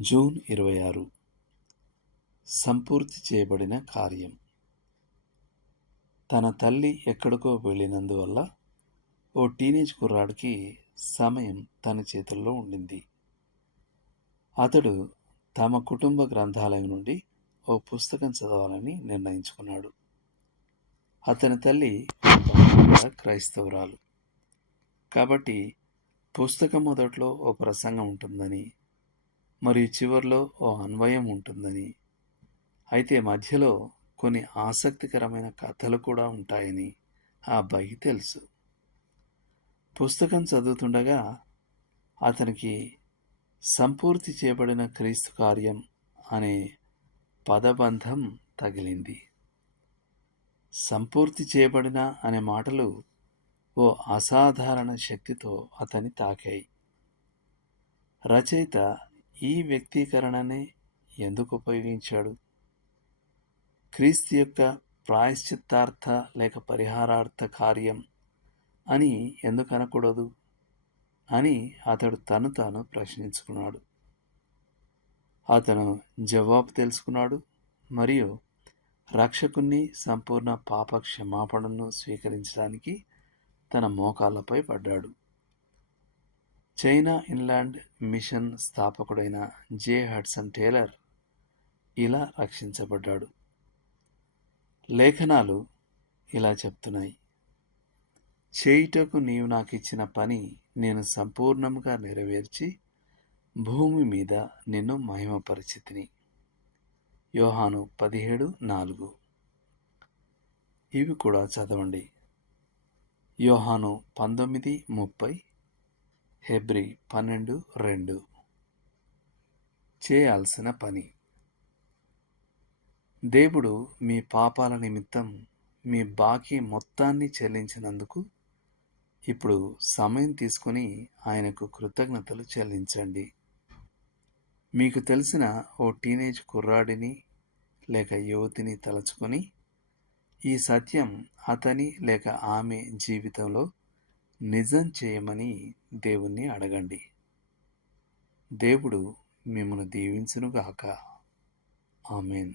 June ఇరవై ఆరు. సంపూర్తి చేయబడిన కార్యం. తన తల్లి ఎక్కడికో వెళ్ళినందువల్ల ఓ టీనేజ్ కుర్రాడికి సమయం తన చేతుల్లో ఉండింది. అతడు తమ కుటుంబ గ్రంథాలయం నుండి ఓ పుస్తకం చదవాలని నిర్ణయించుకున్నాడు. అతని తల్లి క్రైస్తవురాలు. కాబట్టి పుస్తకం మొదట్లో ఓ ప్రసంగం ఉంటుందని మరియు చివరిలో ఓ అన్వయం ఉంటుందని. అయితే మధ్యలో కొన్ని ఆసక్తికరమైన కథలు కూడా ఉంటాయని ఆ అబ్బాయికి తెలుసు. పుస్తకం చదువుతుండగా అతనికి సంపూర్తి చేయబడిన క్రీస్తు కార్యం అనే పదబంధం తగిలింది. సంపూర్తి చేయబడిన అనే మాటలు ఓ అసాధారణ శక్తితో అతని తాకాయి. రచయిత ఈ వ్యక్తీకరణనే ఎందుకు ఉపయోగించాడు? క్రీస్తు యొక్క ప్రాయశ్చిత్తార్థ లేక పరిహారార్థ కార్యం అని ఎందుకు అనకూడదు? అని అతడు తను తాను ప్రశ్నించుకున్నాడు. అతను జవాబు తెలుసుకున్నాడు మరియు రక్షకుణ్ణి సంపూర్ణ పాప క్షమాపణను స్వీకరించడానికి తన మోకాళ్ళపై పడ్డాడు. చైనా ఇన్లాండ్ మిషన్ స్థాపకుడైన జే హడ్సన్ టేలర్ ఇలా రక్షించబడ్డాడు. లేఖనాలు ఇలా చెప్తున్నాయి. చేయుటకు నీవు నాకు ఇచ్చిన పని నేను సంపూర్ణంగా నెరవేర్చి భూమి మీద నిన్ను మహిమపరిచితిని. యోహాను పదిహేడు నాలుగు. ఇవి కూడా చదవండి. యోహాను పంతొమ్మిది ముప్పై హెబ్రి పన్నెండు రెండు. చేయాల్సిన పని. దేవుడు మీ పాపాల నిమిత్తం మీ బాకీ మొత్తాన్ని చెల్లించినందుకు ఇప్పుడు సమయం తీసుకొని ఆయనకు కృతజ్ఞతలు చెల్లించండి. మీకు తెలిసిన ఓ టీనేజ్ కుర్రాడిని లేక యువతిని తలుచుకొని ఈ సత్యం అతని లేక ఆమె జీవితంలో నిజం చేయమని దేవుణ్ణి అడగండి. దేవుడు మిమ్మల్ని దీవించునుగాక. ఆమెన్.